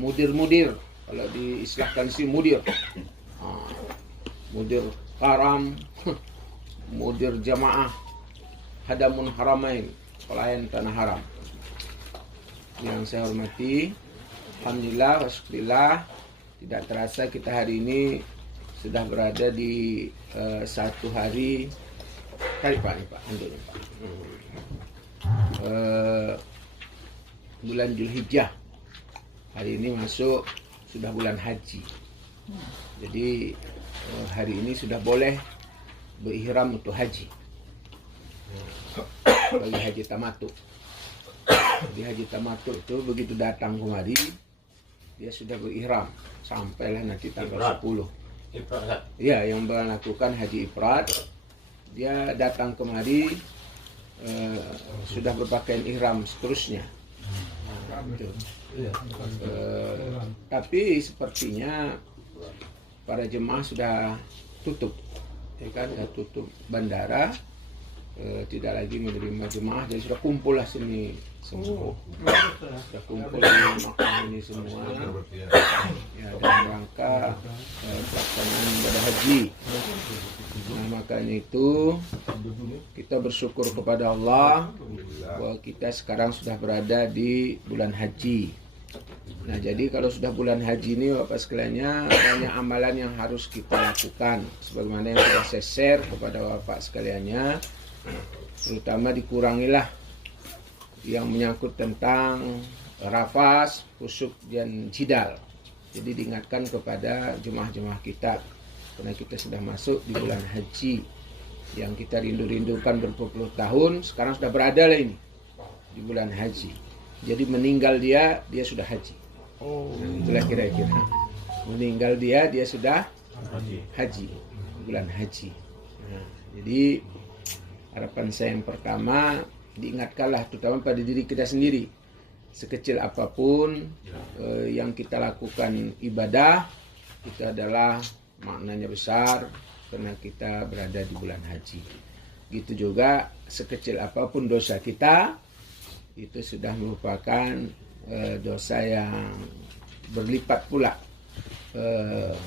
mudir-mudir, kalau diistilahkan sih mudir. Mudir haram, mudir jamaah, hadamun haramain, pelayan tanah haram. Yang saya hormati, alhamdulillah, wasyukurillah, tidak terasa kita hari ini sudah berada di satu hari. Tarik Pak, ambil Pak. Bulan Zulhijjah. Hari ini masuk sudah bulan haji. Jadi hari ini sudah boleh berihram untuk haji. Bagi haji tamattu. Jadi haji tamattu itu begitu datang kemari, dia sudah berihram sampailah nanti tanggal 10. Ya, yang melakukan haji ifrad, dia datang kemari sudah berpakaian ihram seterusnya. Gitu. Tapi sepertinya para jemaah sudah tutup, ya kan? Sudah tutup bandara, tidak lagi menerima jemaah, jadi sudah kumpul lah sini semua. Sudah kumpul di makam ini semua, ya, dalam rangka pelaksanaan ibadah haji. Nah, makanya itu kita bersyukur kepada Allah bahwa kita sekarang sudah berada di bulan haji. Nah, jadi kalau sudah bulan haji ini Bapak sekaliannya, banyak amalan yang harus kita lakukan. Sebagaimana yang sudah saya share kepada Bapak sekaliannya, terutama dikurangilah yang menyangkut tentang rafas, fusuk, dan jidal. Jadi diingatkan kepada jemaah-jemaah kita, karena kita sudah masuk di bulan haji yang kita rindu-rindukan berpuluh tahun, sekarang sudah berada lah ini di bulan haji. Jadi meninggal dia sudah haji. Itulah kira-kira. Meninggal dia sudah haji, bulan haji. Nah, jadi harapan saya yang pertama, diingatkanlah terutama pada diri kita sendiri. Sekecil apapun yang kita lakukan ibadah, itu adalah maknanya besar karena kita berada di bulan haji. Gitu juga sekecil apapun dosa kita, itu sudah merupakan dosa yang berlipat pula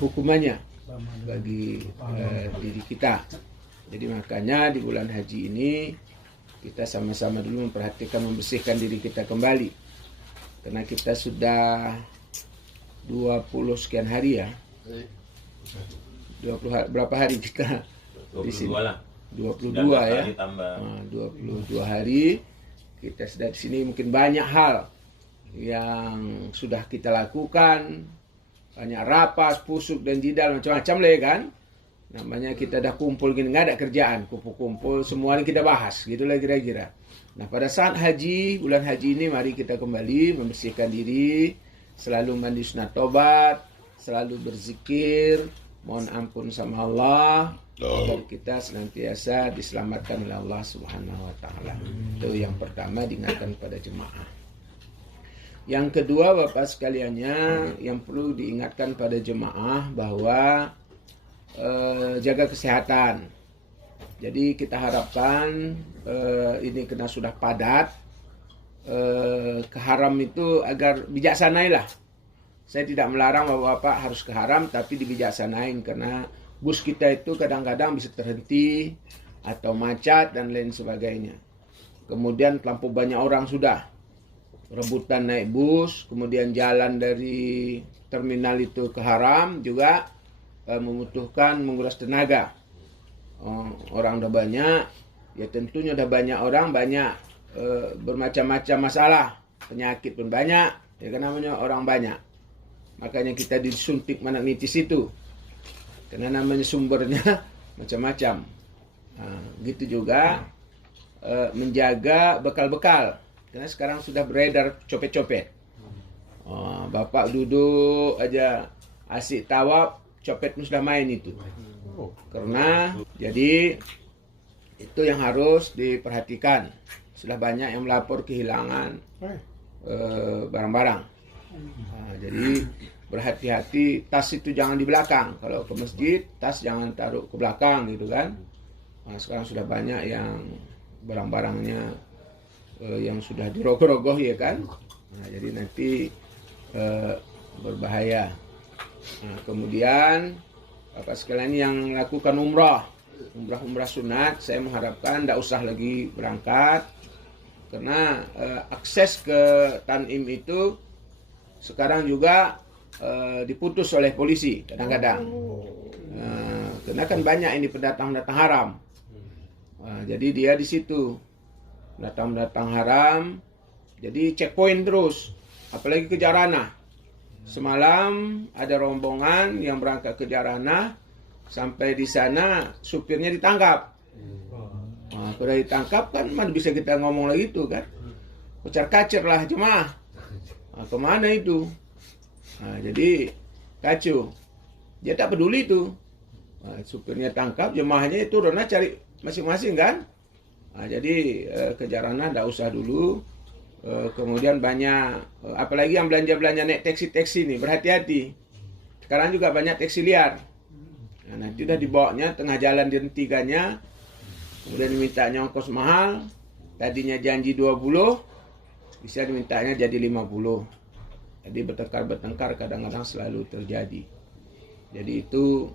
hukumannya bagi diri kita. Jadi makanya di bulan haji ini kita sama-sama dulu memperhatikan, membersihkan diri kita kembali, karena kita sudah 20 sekian hari ya. 20 berapa hari kita di sini? 22 ya. 22 hari kita sudah di sini. Mungkin banyak hal yang sudah kita lakukan, banyak rapas, pusuk dan jidal, macam-macam lah ya kan. Namanya kita dah kumpul gini, nggak ada kerjaan, kumpul-kumpul semua ini kita bahas, gitulah kira-kira. Nah, pada saat haji, bulan haji ini mari kita kembali membersihkan diri, selalu mandi sunat tobat, selalu berzikir, mohon ampun sama Allah, agar kita senantiasa diselamatkan oleh Allah Subhanahu wa taala. Itu yang pertama, diingatkan pada jemaah. Yang kedua, Bapak sekaliannya, yang perlu diingatkan pada jemaah bahwa jaga kesehatan. Jadi kita harapkan ini karena sudah padat, ke haram itu agar bijaksanailah. Saya tidak melarang Bapak-Bapak harus ke haram, tapi dibijaksanain, karena bus kita itu kadang-kadang bisa terhenti atau macet dan lain sebagainya. Kemudian terlampau banyak orang sudah rebutan naik bus, kemudian jalan dari terminal itu ke haram juga membutuhkan menguras tenaga. Orang udah banyak, ya tentunya udah banyak orang, banyak bermacam-macam masalah, penyakit pun banyak, ya kan, namanya orang banyak. Makanya kita disuntik meningitis itu, karena namanya sumbernya macam-macam. Gitu juga menjaga bekal-bekal, karena sekarang sudah beredar copet-copet. Bapak duduk aja asik tawaf, copet pun sudah main itu. Karena jadi itu yang harus diperhatikan. Sudah banyak yang melapor kehilangan barang-barang. Jadi berhati-hati, tas itu jangan di belakang. Kalau ke masjid, tas jangan taruh ke belakang gitu kan. Sekarang sudah banyak yang barang-barangnya yang sudah dirogoh-rogoh ya kan. Jadi nanti berbahaya. Nah, kemudian Bapak sekalian yang lakukan umrah sunat, saya mengharapkan tidak usah lagi berangkat, karena akses ke Tanim itu sekarang juga diputus oleh polisi kadang-kadang. Karena kan banyak ini pendatang-pendatang haram. Jadi dia di situ pendatang-pendatang haram, jadi checkpoint terus, apalagi ke Jarana. Semalam ada rombongan yang berangkat ke Jarana, sampai di sana supirnya ditangkap. Kalau ditangkap kan mana bisa kita ngomong lagi itu kan, kocar-kacir lah jemaah. Kemana itu? Jadi kacau. Dia tak peduli itu. Supirnya tangkap, jemaahnya itu turunnya cari masing-masing kan. Jadi ke Jarana tidak usah dulu. Kemudian banyak, apalagi yang belanja-belanja naik taksi-taksi nih, berhati-hati. Sekarang juga banyak taksi liar. Nanti udah dibawanya tengah jalan dihentikannya, kemudian dimintanya ongkos mahal. Tadinya janji 20, bisa dimintanya jadi 50. Jadi bertengkar-bertengkar kadang-kadang selalu terjadi. Jadi itu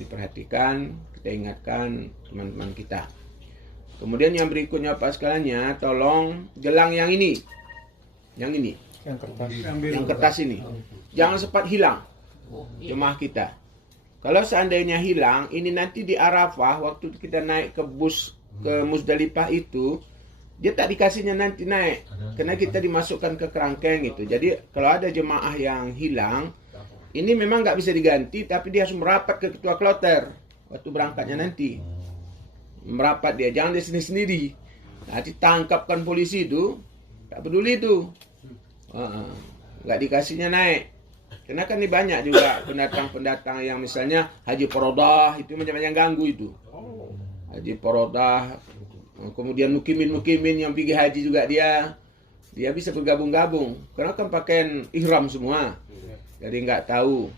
diperhatikan, kita ingatkan teman-teman kita. Kemudian yang berikutnya Pak sekaliannya, tolong gelang yang ini. Yang kertas ini. Jangan sempat hilang jemaah kita. Kalau seandainya hilang, ini nanti di Arafah, waktu kita naik ke bus ke Muzdalifah itu, dia tak dikasihnya nanti naik. Karena kita dimasukkan ke kerangkeng itu. Jadi kalau ada jemaah yang hilang, ini memang nggak bisa diganti, tapi dia harus merapat ke ketua kloter waktu berangkatnya nanti. Merapat dia, jangan dia sendiri. Nanti tangkapkan polisi itu, tak peduli itu. Nggak dikasihnya naik. Karena kan ini banyak juga pendatang-pendatang yang misalnya Haji Porodah, itu macam-macam ganggu itu. Haji Porodah, kemudian mukimin yang pergi haji juga dia bisa bergabung-gabung. Karena kan pakaian ihram semua. Jadi nggak tahu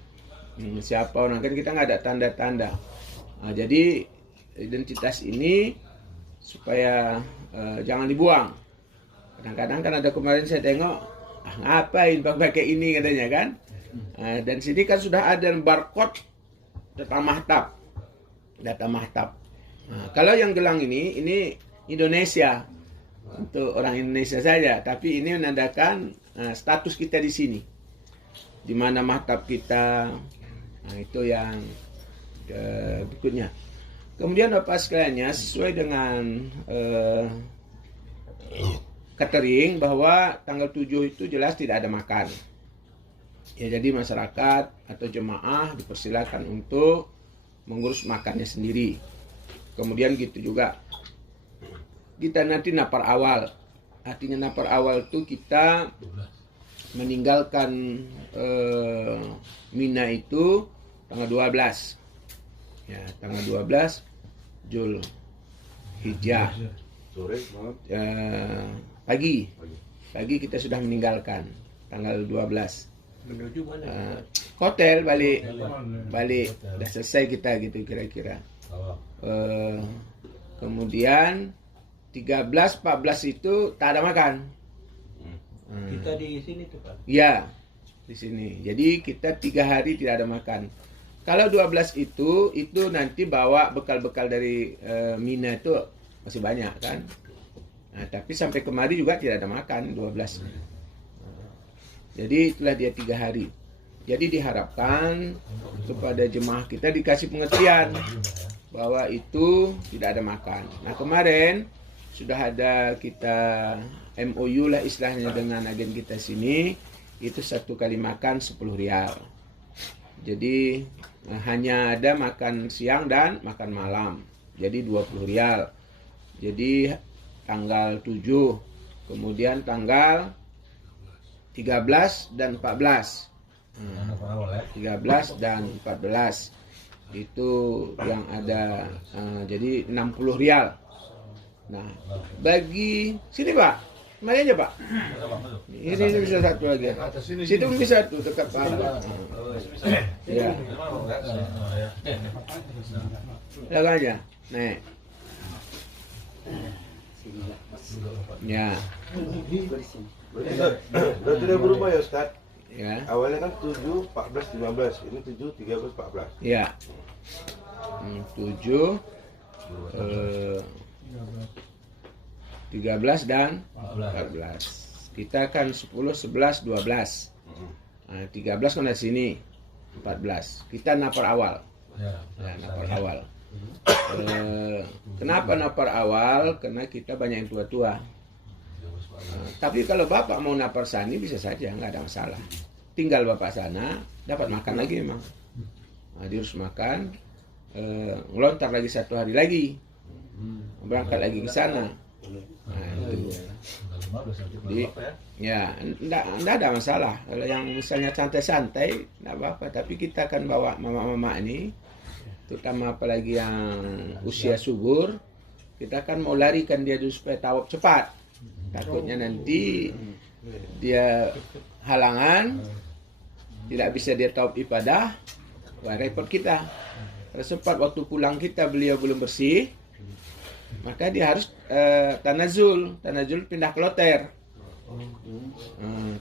siapa orang, kan kita nggak ada tanda-tanda. Jadi identitas ini supaya jangan dibuang. Kadang-kadang kan ada kemarin saya tengok, ngapain pakai ini katanya kan. Dan sini kan sudah ada barcode data mahtab. Kalau yang gelang ini Indonesia, untuk orang Indonesia saja, tapi ini menandakan status kita di sini, di mana mahtab kita. Itu yang berikutnya. Kemudian Bapak sekaliannya, sesuai dengan catering bahwa tanggal 7 itu jelas tidak ada makan. Ya, jadi masyarakat atau jemaah dipersilakan untuk mengurus makannya sendiri. Kemudian gitu juga kita nanti napar awal. Artinya napar awal itu kita meninggalkan Mina itu tanggal 12. Ya, tanggal 12 Jul Hijjah. Pagi kita sudah meninggalkan tanggal 12. Menuju mana? Hotel balik udah selesai kita gitu kira-kira. Kemudian 13, 14 itu tak ada makan. Kita di sini tuh Pak. Iya, di sini. Jadi kita 3 hari tidak ada makan. Kalau 12 itu nanti bawa bekal-bekal dari Mina itu masih banyak kan. Nah, tapi sampai kemari juga tidak ada makan 12. Jadi itulah dia 3 hari. Jadi diharapkan kepada jemaah kita dikasih pengertian bahwa itu tidak ada makan. Nah, kemarin sudah ada kita MOU lah istilahnya dengan agen kita sini, itu 1 kali makan 10 rial. Jadi hanya ada makan siang dan makan malam. Jadi 20 rial. Jadi tanggal 7, kemudian tanggal 13 dan 14. 13 dan 14 itu yang ada, jadi 60 rial. Nah, bagi sini Pak, mari aja Pak. Ini bisa satu lagi. Situ bisa satu dekat Pak. Ya. Lalu aja. Nih. Ya. Sudah tidak berubah ya Ustaz? Ya. Awalnya kan 7, 14, 15. Ini 7, 13, 14. Ya. 7, 13 dan 14. Kita kan 10, 11, 12. Nah, 13 kan dari sini. 14. Kita napar awal. Napar awal. Kenapa napar awal? Karena kita banyak yang tua-tua. Tapi kalau Bapak mau napar sani bisa saja, nggak ada masalah. Tinggal Bapak sana, dapat makan lagi memang. Nah, diurus makan, ngelontar lagi 1 hari lagi, berangkat lagi ke sana. Nah, itu. Jadi, ya, enggak ada masalah. Kalau yang misalnya santai-santai, enggak apa-apa. Tapi kita akan bawa mama-mama ini, terutama apalagi yang usia subur, kita kan mau larikan dia dulu supaya tawaf cepat. Takutnya nanti dia halangan, tidak bisa dia tawaf ibadah, wah repot kita. Kalau sempat waktu pulang kita beliau belum bersih, maka dia harus tanazul pindah kloter.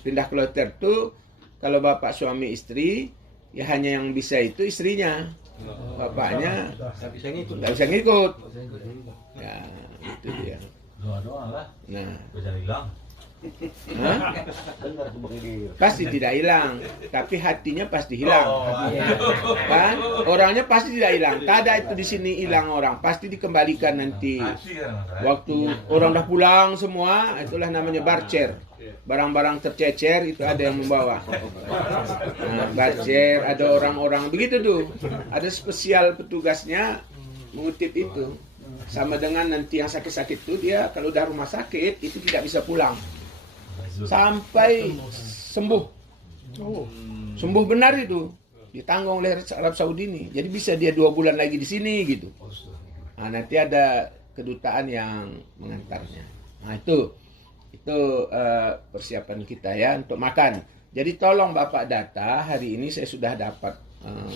Pindah kloter tuh kalau bapak suami istri ya hanya yang bisa itu istrinya, bapaknya nggak bisa ngikut. Ya itu dia. Doa-doa lah. Nah, Bisa hilang. pasti tidak hilang, tapi hatinya pasti hilang. Kan? Orangnya pasti tidak hilang. Tak ada itu di sini hilang orang, pasti dikembalikan nanti. Waktu orang udah pulang semua, itulah namanya barcer. Barang-barang tercecer itu ada yang membawa. Nah, barcer, ada orang-orang begitu tuh. Ada spesial petugasnya mengutip itu. Sama dengan nanti yang sakit-sakit itu dia kalau udah rumah sakit itu tidak bisa pulang sampai sembuh. Sembuh benar itu ditanggung oleh Arab Saudi ini. Jadi bisa dia 2 bulan lagi di sini gitu. Nah, nanti ada kedutaan yang mengantarnya. Nah itu persiapan kita ya untuk makan. Jadi tolong Bapak data hari ini saya sudah dapat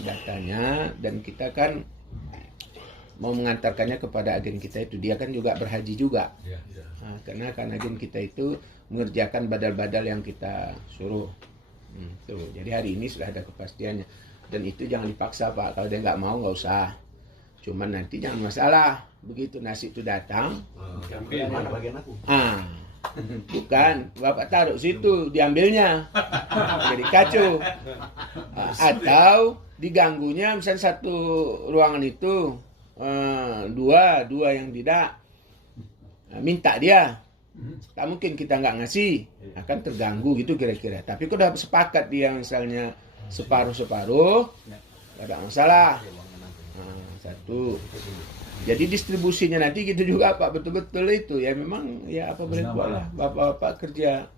datanya dan kita kan mau mengantarkannya kepada agen kita itu. Dia kan juga berhaji juga. Nah, karena kan agen kita itu mengerjakan badal-badal yang kita suruh. Tuh. Jadi hari ini sudah ada kepastiannya. Dan itu jangan dipaksa Pak. Kalau dia nggak mau nggak usah. Cuman nanti jangan masalah. Begitu nasi itu datang. Mana bagian aku? Bukan. Bapak taruh situ. Diambilnya. Jadi kacau. Atau diganggunya misalnya satu ruangan itu. Dua yang tidak minta dia, tak mungkin kita nggak ngasih, akan terganggu gitu kira-kira. Tapi kalau udah sepakat dia misalnya separuh, nggak ada masalah. Satu. Jadi distribusinya nanti gitu juga Pak, betul-betul itu ya memang ya apa boleh buat lah. Bapak-bapak kerja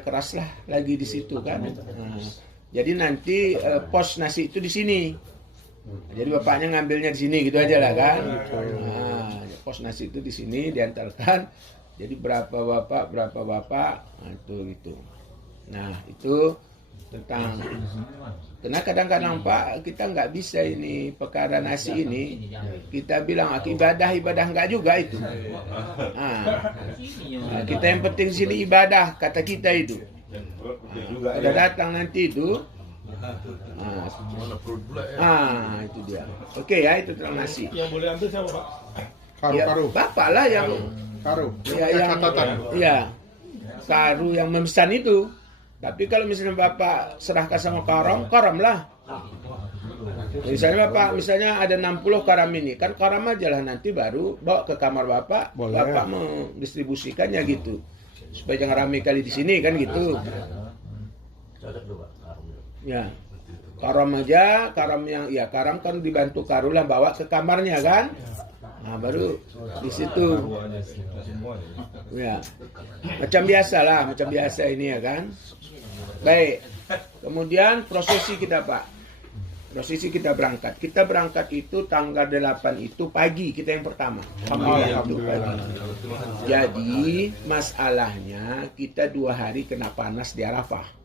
keras lah lagi di situ kan. Jadi nanti pos nasi itu di sini. Jadi bapaknya ngambilnya di sini gitu aja lah kan. Pos nasi itu di sini diantarkan. Jadi berapa bapak, nah itu gitu. Nah itu tentang. Karena kadang-kadang Pak kita nggak bisa ini perkara nasi ini kita bilang ibadah nggak juga itu. Kita yang penting sini ibadah kata kita itu. Udah datang nanti itu. Itu dia. Oke ya itu tentang nasi. Yang boleh ambil siapa Pak? Karu. Bapak lah yang Karu. Ya, yang Karu yang memesan itu. Tapi kalau misalnya Bapak serahkan sama karam lah. Misalnya Bapak ada 60 karam ini, kan karam aja lah nanti baru bawa ke kamar Bapak. Boleh. Bapak mendistribusikannya gitu. Supaya jangan ramai kali di sini kan gitu. Ya, karam aja, karam kan dibantu Karu lah bawa ke kamarnya kan. Nah baru di situ. Ya, macam biasa ini ya kan. Baik, kemudian prosesi kita Pak. Prosesi kita berangkat. Kita berangkat itu tanggal 8 itu pagi kita yang pertama. Alhamdulillah itu pagi. Jadi masalahnya kita 2 hari kena panas di Arafah.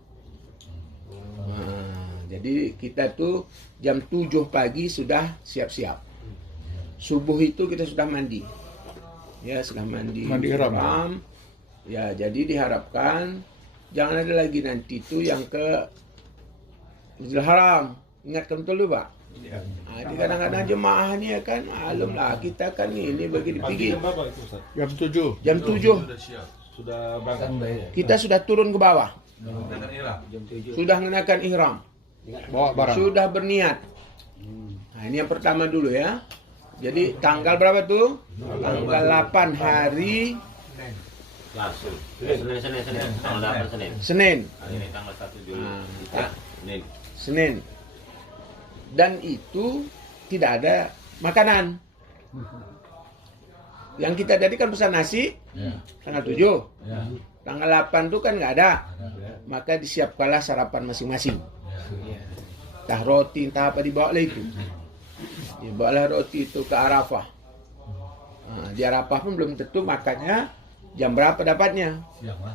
Jadi kita tuh jam 7 pagi sudah siap-siap. Subuh itu kita sudah mandi. Ya, sudah mandi haram. Ya, jadi diharapkan jangan ada lagi nanti itu yang ke Masjidil Haram. Ingatkan betul dulu, Pak. Ini kadang-kadang jemaahnya kan, maklum lah, kita kan ini bagi dipikir. Jam 7. Jam 7 Sudah berangkat. kita sudah turun ke bawah. Jam 7. Sudah mengenakan ihram. Bawa barang. Sudah berniat. Nah, ini yang pertama dulu ya. Jadi tanggal berapa tuh? Tanggal 8 hari Langsung. Senin. Tanggal 8 Senin. Senin. Hari ini tanggal 1 Juli. Nah, Senin. Senin. Dan itu tidak ada makanan. Yang kita tadi kan pesan nasi tanggal 7. Tanggal 8 tuh kan nggak ada. Maka disiapkanlah sarapan masing-masing. Entah roti, entah apa dibawa lah itu. Dibawalah roti itu ke Arafah. Nah, di Arafah pun belum tentu makannya jam berapa dapatnya.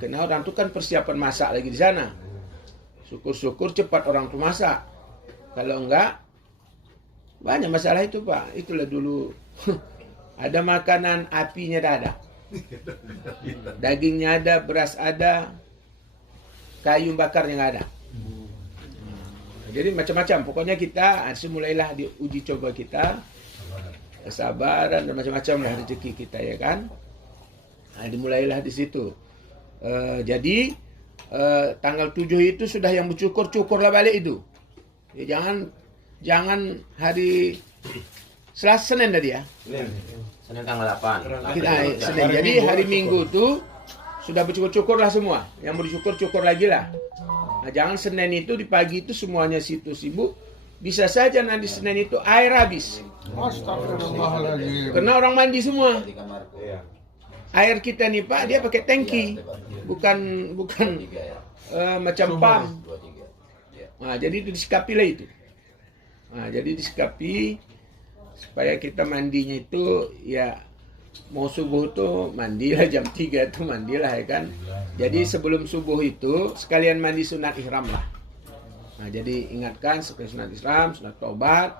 Karena orang itu kan persiapan masak lagi di sana. Syukur-syukur cepat orang tuh masak. Kalau enggak, banyak masalah itu, Pak. Itulah dulu ada makanan apinya dah ada. Dagingnya ada, beras ada, kayu bakarnya nggak ada. Jadi macam-macam. Pokoknya kita mulailah diuji coba kita, kesabaran dan macam-macam lah rezeki kita ya kan. Nah, dimulailah di situ. Jadi tanggal 7 itu sudah yang bercukur-cukurlah balik itu. Ya, jangan hari Selasa Senin tadi ya. Senin tanggal 8. Senin. Jadi hari Minggu tuh sudah bercukur-cukurlah semua. Yang mau dicukur-cukur lagi lah. Nah, jangan Senin itu di pagi itu semuanya situ sibuk. Bisa saja nanti Senin itu air habis. Astagfirullahaladzim. Karena orang mandi semua. Air kita nih Pak, dia pakai tangki. Bukan macam pam. Nah, jadi itu disikapi lah itu. Nah, jadi disikapi supaya kita mandinya itu ya mau subuh tuh mandilah jam 3 tuh mandilah ya kan. Jadi sebelum subuh itu sekalian mandi sunat ihram lah. Nah, jadi ingatkan sekalian sunat ihram, sunat taubat,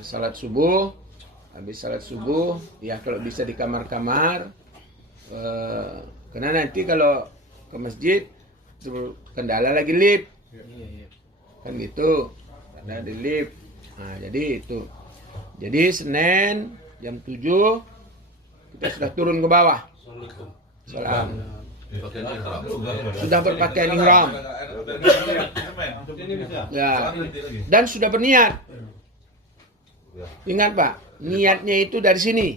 salat subuh. Habis salat subuh ya kalau bisa di kamar-kamar. Karena nanti kalau ke masjid kendala lagi lift. Kan gitu, karena di lift. Nah, jadi itu. Jadi Senin jam 7 kita sudah turun ke bawah. Salam. Sudah berpakaian ihram. Ya. Dan sudah berniat. Ingat Pak, niatnya itu dari sini.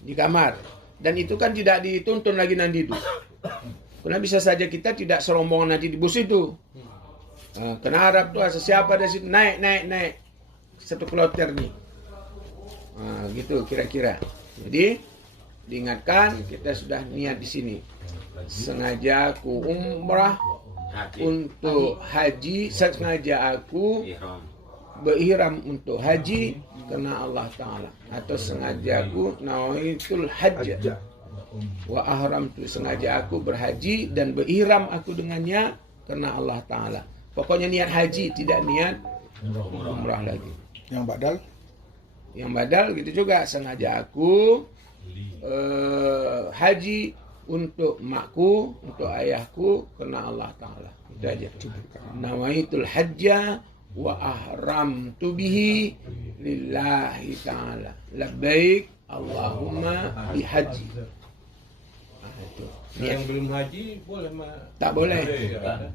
Di kamar. Dan itu kan tidak dituntun lagi nanti itu. Karena bisa saja kita tidak serombongan nanti di bus itu. Kena harap tuh siapa dari situ naik satu kloter nih. Gitu kira-kira. Jadi diingatkan kita sudah niat di sini. Sengaja aku umrah untuk haji, sengaja aku berihram untuk haji karena Allah Ta'ala, atau sengaja aku nawaitul hajj wa ahram, tu sengaja aku berhaji dan berihram aku dengannya karena Allah Ta'ala. Pokoknya niat haji, tidak niat umrah lagi. Yang badal? Yang badal gitu juga, sengaja aku haji untuk makku, untuk ayahku karena Allah Ta'ala. Itu aja. Nawaitul hajja wa ahramtu bihi lillahi ta'ala. Labbaik Allahumma bihaji. Yang belum haji boleh Tak boleh. Ada.